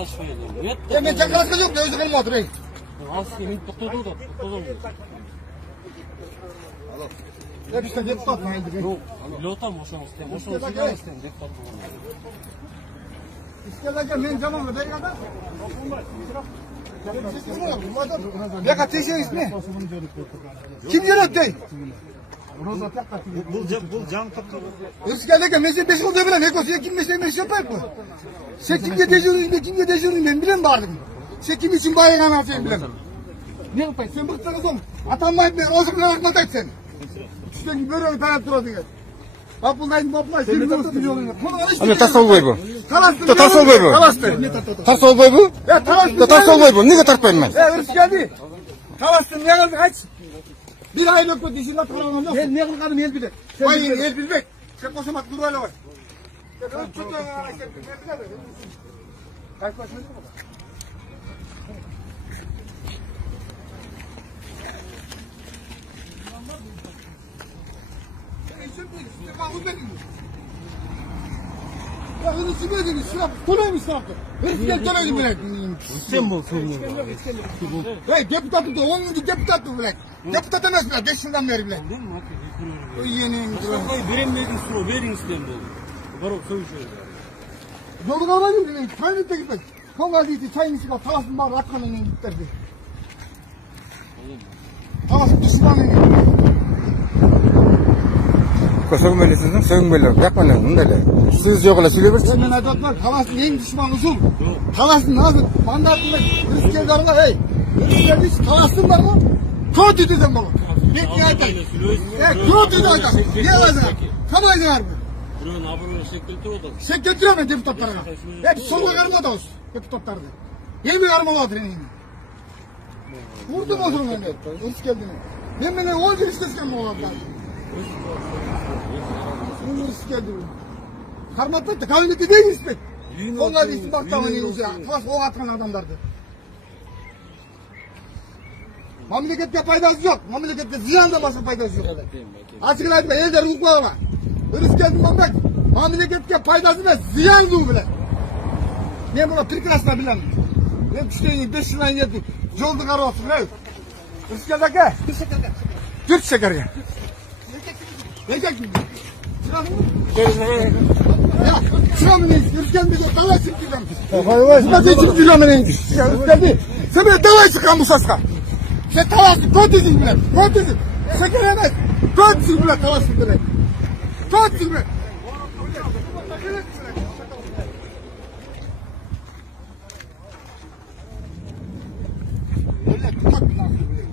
Çakalaşmayalım. Ya ben çakalaşma yok da özü kılma oturayım. Aslında men to'xtadim da, to'xtadim. Hep işte deputat mı indi? Yo'q, ilotam o'shani istayman. O'shani istayman, deputat bo'lganman. İskele'de men zamanla beri kadar. Ne kadar teşekkür ismi? Kim yarattı? Bu cam kapı. İskele'de men sen 5 oldu bile ne koşuyor? Kim meşe yapar mı? Sen kimge dejurun ben bilen vardım. Sen kim için bayrağı nasıl bilen? Ne yapayım? Sen bıktınız oğlum. Atanmayıp ben o zaman rahmet et sen. Sen böyle taraf durasın. Bapulayın. Sen de tutuyorsun. Ana tasol boy bu. Talaştı. Tasol boy bu. Tasol boy bu. Ya talaştı. Tasol boy bu. Niye tartmayayım ben? Ya hırs geldi. Talaştı. Ne geldi kaç? Bir aylık bu dişine talanım yok. Ben ne kıldım el bilir. Hayır el bilmek. Sen koşamak dur öyle var. Kaç başına mı? Ya hırsı böyle bir sınav. Kolay mı sınavdı? Hırsı gel dönelim bile. Sen bul. Hey deputatı da 10. deputatı bile. Deputat emez bile 5 yıldan beri bile. O yeğenim. Berenmedin so'rab bering sizdan bo'ldi. Borib so'rashadi. Yolu kavradım bile. Kaynıkta gitmek. Kavga değildi. Çayını içine talasın bağlı atkanın gittirdi. Talasın dışından Koşalım öyle sizin, sevim böyle. Yapmayın bunu böyle. Siz yok öyle söylüyorsunuz. Ben adatlar talasın en düşman usul. Talasın nasıl? Mandatında hırs geldi arada hey. Hırs geldi talasın var mı? Kötü dedim bana. Bekleyetten. Kötü dedim. Ne olacak? Kamayacak mı? Birovni obro'ni keltirib o'tadi. Sen getiriyorsun deputatlarına. Hep sonuna karma da olsun deputatlarda. Yeni bir arma vardır en iyi. Vurdum o zaman ben. Hırs geldi mi? Ben bana 10 gün istesem mi olanlar? Bu hırs geldi mi? Karmatmak da kavimlikte değil ismet. Onlar da isim baktamını yiyoruz ya. Talas o atan adamlardı. Memlekette faydası yok. Memlekette ziyan da başka faydası yok. Açık ayetme elde hukuklar var. Hırs geldi Mehmet. Memlekette faydası da ziyan bu bile. Ben buna prekrasla bilen. Ben tüsteyin 5 yıldan yedim. Yoldu karı olsun ne? Hırs geldi ki. Dürt şeker ya. Erkek mi? Sıra mı? Ya sıra mı neyse? Hırs geldi de dava çıkacağım. Sıra çıkacağım mı neyse? Hırs geldi. Sen bir dava çıkan bu saska. Sen tavasın, kötüsün bile, kötüsün. Şeker yemez, kötüsün bile, tavasın bile. Kötüsün bile. Öyle tutak bir nasıl bile.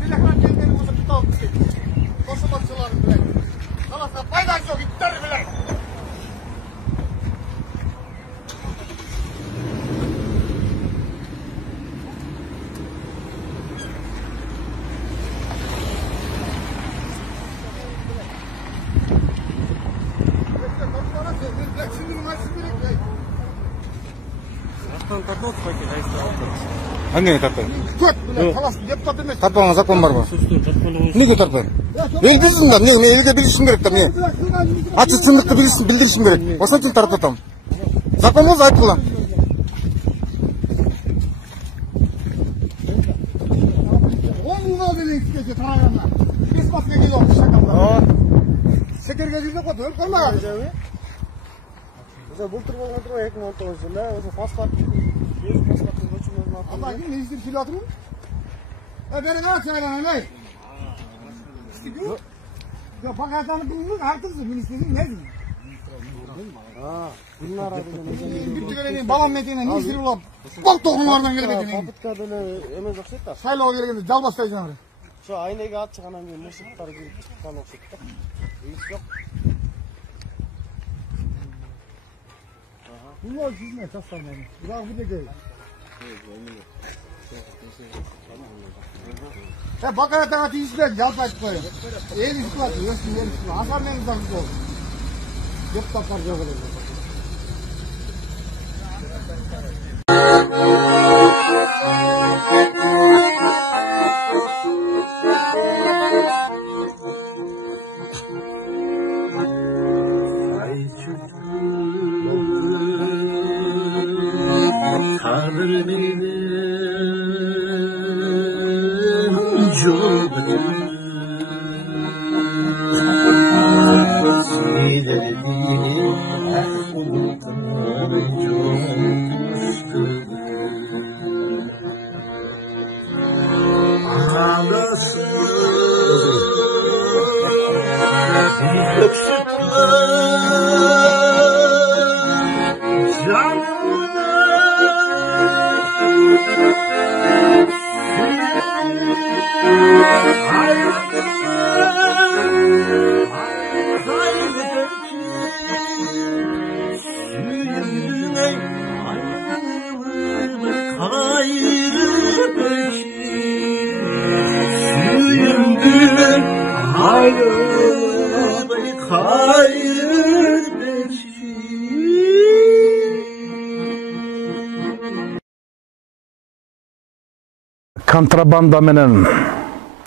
Telefon kendini burada tutalım bir şey. Koşamakçıların bile. Tavasına faydası yok, iptal bile. Hangi tartmayın? Köt bile, talas deputat emez. Tartmağına zakon var mı? Niye tartmayın? El bilsin de, ne elge bilişim gerek de, ne? Açık sınırlıkta bildirişim gerek. Osa için tartatam. Zakon olsa ayıp kılan. 10 yıl aldı ne tarayanlar. Biz bakmaya geliyoruz şakamlar. Şeker geldiğinde koydu, kırma abi. Mesela bu tür olan tür yakın olsun da, o fosfat Allah kim ne izdir filatı mı? Benim açayla ne? Ya bakarsan bunun artırsın, ministerin ne diyor? bunlar Bir tükenenin babam metine ne izdir ulan? Bak tohumlardan gelip etinin. Kapıtta böyle emez okşayıp da. Sayla o yere geldi, cal basayacağım. Şu aynayı at çıkanan bir musluklar gibi çıkan okşayıp da. Hiç yok. Bunlar siz ne tasarlayın? Bırak bir de gel. Ya bakara takatı izler, yalpayıp koyuyor. El ispatı, yesin el ispatı. Hasar ne güzel güzel oldu. Deputatlar yok öyle. Ay çocuk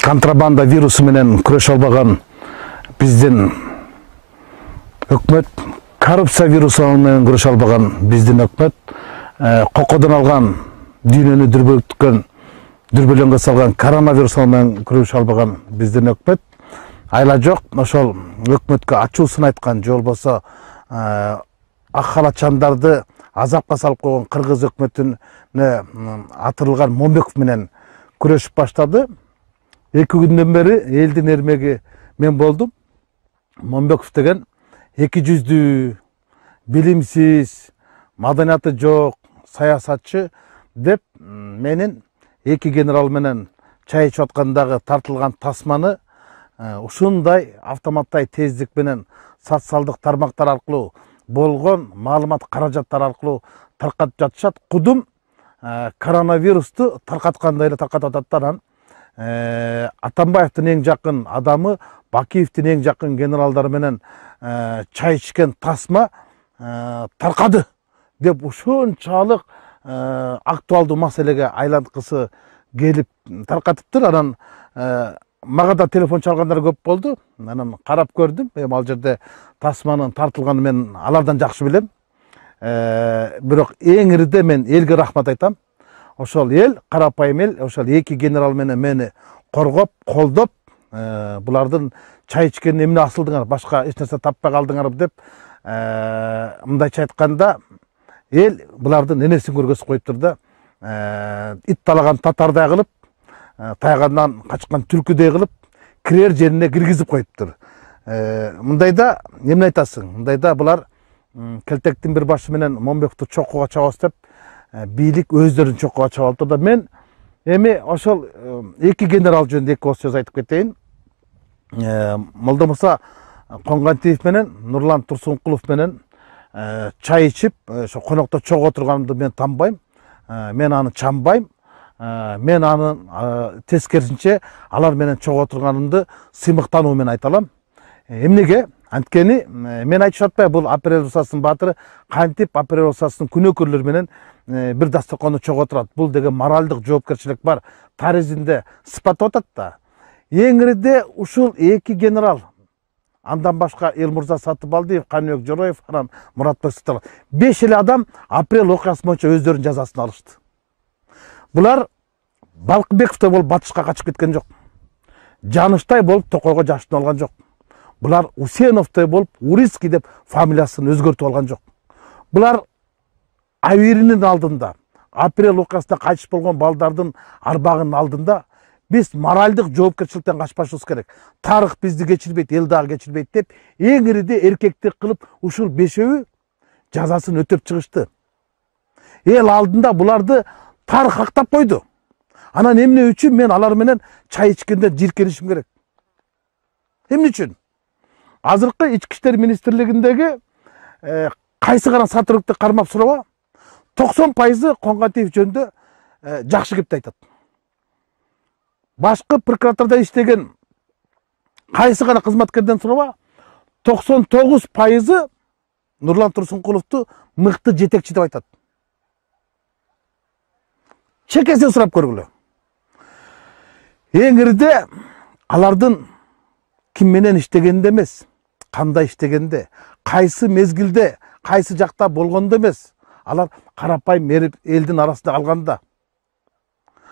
Kontrabanda virusu менен күрөшө албаган биздин өкмөт, коррупция вирусу менен күрөшө албаган биздин өкмөт, кокодон алган дүйнөнү дүрбөлөңгө салган коронавирус менен күрөшө албаган биздин өкмөт айла жок. Ошол өкмөткө ачуусун айткан, же болбосо ак халатчандарды азапка салып койгон кыргыз өкмөтүнө атырылган Момбеков менен күрөшүп баштады. 2 күндөн бери элдин эрмеги мен болдум. Момбеков деген 200 билимсиз, маданияты жок саясатчы деп менин 2 генерал менен чай ичип аткандагы тартылган тасманы ушундай автоматтай тездик менен социалдык тармактар аркылуу болгон маалымат каражаттар аркылуу таркатып жатышат. Кудум коронавирусту таркаткандай эле таркатып атат. Атамбаевдин эң жакын адамы, Бакиевдин эң жакын генералдары менен чай ичкен тасма таркады деп ушунчалык актуалдуу маселеге айланткысы келип таркатыптыр. Анан мага да телефон чалгандар көп болду. Анан карап көрдүм. Ал жерде тасманын тартылганын мен алардан жакшы билем. Бирок эң ириде мен элге рахмат айтам. Ошол эл, карапайым эл, ошол 2 генерал менен мени коргоп, колдоп, булардын чай ичкенин эмне асылдыңар, башка эч нерсе таппай калдыңар деп, мындайча айтканда, эл булардын энесин көргөзүп коюптур да. Ит талаган татардай кылып, тайгандан качкан түлкүдөй кылып, кирер жерине киргизип коюптур. Мындайда эмне айтасың? Мындайда булар келтектин бир башы менен Момбековду чокуга чабабыз деп, бийлик өздөрүн чокуга чабып алды. Мен эми ошол 2 генерал жөнүндө 2 сөз айтып кетейин. Молдомуса Коңгантиев менен Нурлан Турсункулов менен чай ичип, ошо конокто чогуу отурганымды мен танбайм. Мен аны чамбайм. Мен аны тескерисинче алар менен чогуу отурганымды сыймыктануу менен айта алам. Эмнеге? Анткени мен айтып атпайбы, бул апрель русасынын баатыры кантип апрель русасынын күнөөкөрлөрү менен бир дасторкондо чогуу отурат. Бул деген моралдык жоопкерчилик бар. Таризинде сыпаттап атат да. Эң ириде ушул 2 генерал, андан башка Элмурза Сатыбалдиев, Каныбек Жороев, анан Муратбек Сытылов. 5 эле адам апрель окуясы боюнча өздөрүнүн жазасын алышты. Булар Балкыбековдой болуп батышка качып кеткен жок. Жаныштай болуп Токойго жашынып алган жок. Булар Усеновдой болуп Урицкий деп фамилиясын өзгөртүп алган жок. Булар Авиринин алдында, апрель окуясында кайтыш болгон балдардын арбагынын алдында биз моралдык жоопкерчиликтен качпашыбыз керек. Тарых бизди кечирбейт, эл дагы кечирбейт деп эң ириде эркектик кылып ушул 5-өө жазасын өтөп чыгышты. Эл алдында буларды тарых актап койду. Анан эмне үчүн мен алар менен чай ичкенде жиркенишим керек? Эмне үчүн? Азыркы Ички иштер министрлигиндеги кайсы гана сотрудникти кармап сураба, 90% Коңгантиев жөнүндө жакшы кепти айтат. Башкы прокуратурада иштеген кайсы гана кызматкерден сураба, 99% Нурлан Турсункуловду мыкты жетекчи деп айтат. Чекесин сурап көргүлө. Эң ириде алардын ким менен иштегенде эмес, кандай иштегенде, кайсы мезгилде, кайсы жакта болгондо эмес, алар карапайым элдин арасында калганда,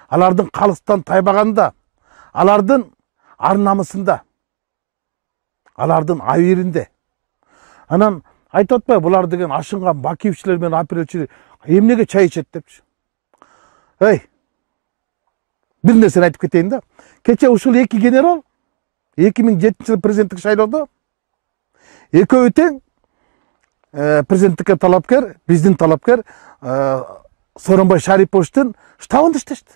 алардын калыстан тайбаганда, алардын ар намысында, алардын абийиринде. Анан айтып атпайбы, булар деген ашынган Бакиевчилер менен апелчилер эмнеге чай ичет депчи. Эй, бир нерсени айтып кетейин да. Кече ушул эки генерал 2007-жылы президенттик шайлоодо экөө тең президенттикке талапкер, биздин талапкер Сооронбай Шариповичтин штабында иштешти.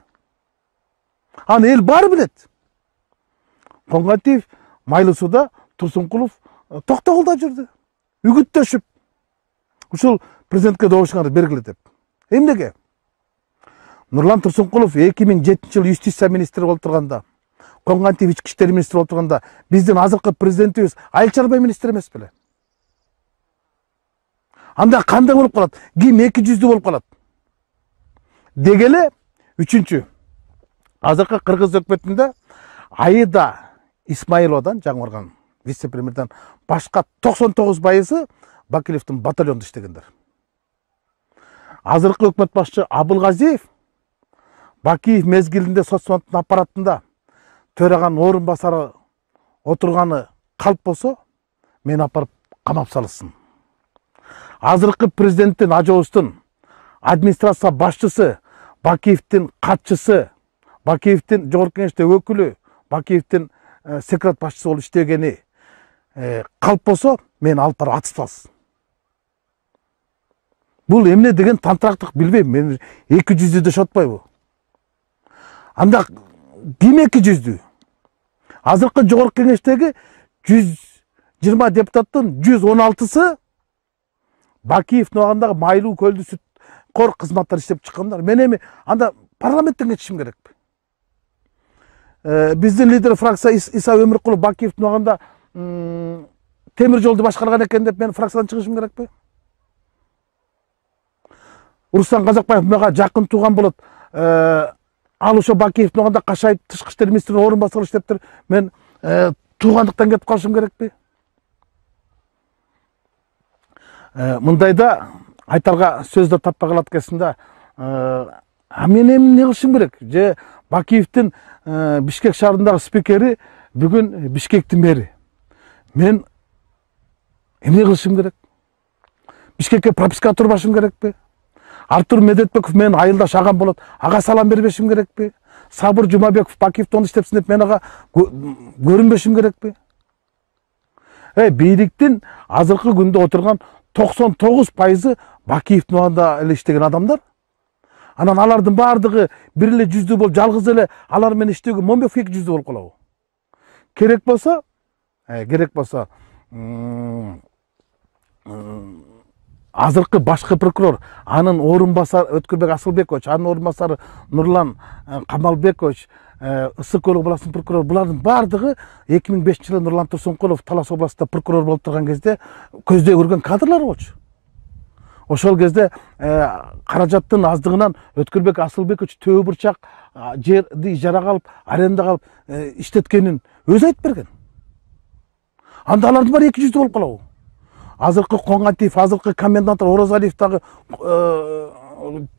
Аны эл баары билет. Коңгатиев Майлы сууда, Турсункулов Токтогулда жүрдү. Үгүттөшүп ушул президентке добушканды бергиле деп. Эмнеге? Нурлан Турсункулов 2007-жылы юстиция министри болуп турганда, Коңгатиев ички иштер министри болуп турганда, биздин азыркы президентибиз айыл чарба министри эмес беле? Анда кандай болуп калат? Ким эки жүздүү болуп калат? Дегеле, үчүнчү, азыркы кыргыз өкмөтүндө Аида Исмаиловадан, жаңырган вице-премьерден башка 99% Бакилевдин батальонунда иштегендер. Азыркы өкмөт башчы Абылгазиев Бакиев мезгилинде соцсондун аппаратында төраган орун басары отурганы калп болсо, мени апарып камап салсын. Азыркы президенттин ажообуздун администрация башчысы, Бакиевдин катчысы, Бакиевдин жогорку кеңеште өкүлү, Бакиевдин секретар башчысы болуп иштегени калп болсо, мени алып барып атып салсын. Бул эмне деген тантырактык билбейм. Мен 200 деп шотпойбу. Анда ким 200? Азыркы жогорку кеңештеги 120 депутаттын 116сы Бакиевдин убагындагы майлуу көлдү сүт кор кызматтар иштеп чыккандар. Мен эми анда парламенттен кетишим керекпи? Биздин лидер фракция Иса Өмүркулов Бакиевдин убагында темир жолду башкарган экен деп мен фракциядан чыгышым керекпи? Руслан Казакбаев мага жакын тууган болот. Ал ошо Бакиевдин убагында Кашаев тышкы иштер министринин орун басары иштептир. Мен туугандыктан кетип калышым керекпи? Мындайда айтарга сөз да таппай калат экенсиң. Мен эмне кылышым керек? Же Бакиевдин Бишкек шаарындагы спикери бүгүн Бишкектин мэри. Мен эмне кылышым керек? Бишкекке прописка турбашым керекпи? Артур Медетбеков мен айылдаш агам болот. Ага салам бербешим керекпи? Сабыр Жумабеков Бакиевдин иштепсин деп мен ага көрүнбешим керекпи? Бийликтин азыркы күндө отурган 99% Бакиевдин убагында эле иштеген адамдар. Анан алардын баардыгы бир эле жүздүү болуп, жалгыз эле алар менен иштөөгө Момбеков 200 болуп калабы? Керек болсо азыркы башкы прокурор, анын орун басары Өткүрбек Асылбекович, анын орун басары Нурлан Камалбекович, Ысык областынын прокурору, булардын баардыгы 2005-жылы Нурлан Турсункулов Талас областында прокурор болуп турган кезде көздөй көргөн кадрлар болчу. Ошол кезде каражаттын аздыгынан Өткүрбек Асылбекович төө бурчак жерди ижарага алып, арендага алып иштеткенин өзү айтып берген. Анда алардын баары 200 болуп калабы? Азыркы Коңгатиев, азыркы комендант Орозалиев дагы,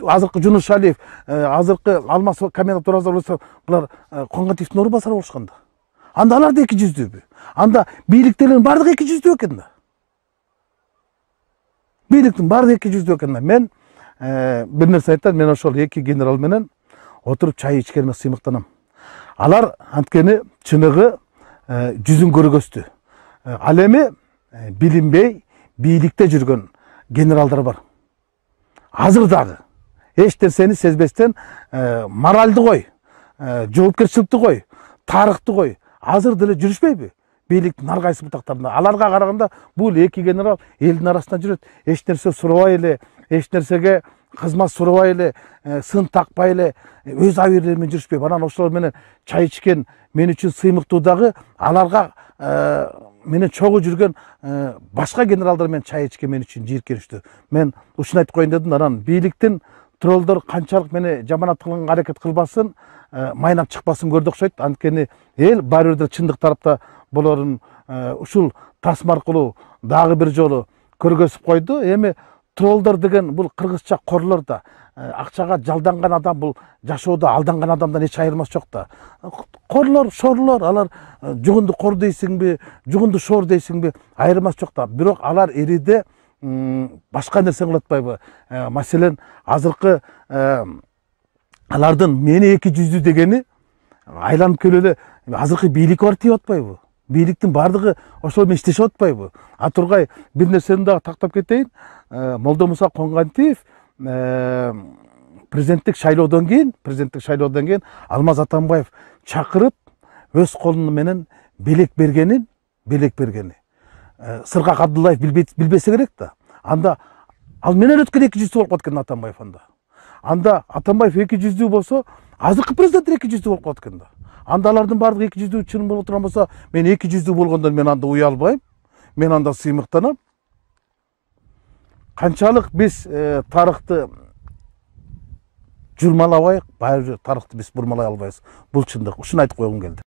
азыркы Жунушалиев, азыркы Алмаз комендант Орозалиев, булар Коңгатиевдин орун басары болушканда. Анда алар да 200дүбү? Анда бийликтегилердин баардыгы 200 экен да. Бийликтин баардыгы 200 экен да. Мен бир нерсе айтам, мен ошол эки генерал менен отуруп чай ичкениме сыймыктанам. Алар анткени чыныгы жүзүн көргөздү. Ал эми билинбей бийликте жүргөн генералдар бар. Азыр дагы эч нерсени сезбестен моралды кой, жоопкерчиликти кой, тарыхты кой, азыр деле жүрүшпөйбү? Бийликтин ар кайсы бутактарында. Аларга караганда бул эки генерал элдин арасында жүрөт. Эч нерсе сурабай эле, эч нерсеге кызмат сурабай эле, сын такпай эле, өз абийирлери менен жүрүшпөйбү. Анан ошолор менен чай ичкен мен үчүн сыймыктуу дагы аларга менен чогуу жүргөн башка генералдар менен чай ичкен мен үчүн жийиркеничтүү. Мен ушуну айтып коеюн дедим. Анан бийликтин троллдор канчалык мени жаманат кылганга аракет кылбасын, майнап чыкпасын көрдү окшойт. Анткени эл баары бир чындык тарапта болорун ушул тасма аркылуу дагы бир жолу көргөзүп койду. Эми троллдор деген бул кыргызча корлор да. акчага жалданган адам бул жашоодо алданган адамдан эч айырмасы жок да. Корлор, шорлор, алар жугунду кор дейсиңби, жугунду шор дейсиңби, айырмасы жок да. Бирок алар эриде башка нерсе кылатпайбы? Маселен, азыркы алардын мени эки жүздүү дегени айланып келеле азыркы бийлик бар тийип атпайбы? Бийликтин бардыгы ошол менен иштешип атпайбы? А тургай бир нерсени дагы тактап кетейин. Молдомуса Коңгантиев президенттик шайлоодон кийин Алмаз Атамбаев чакырып өз колу менен белек бергени Сыргак Абдуллаев билбесе керек да. Анда ал менен өткөн 200 болуп калат экен Атамбаев анда Атамбаев 200 болсо азыркы президент 200 болуп калат экен да. Анда алардын бардыгы 200 чын болуп турган болсо мен 200 болгондон мен анда уялбайм, мен анда сыймыктанам. Канчалык биз тарыхты журмалабайык, баары тарыхты биз бурмалай албайбыз. Бул чындык. Ушуну айтып койгум келди.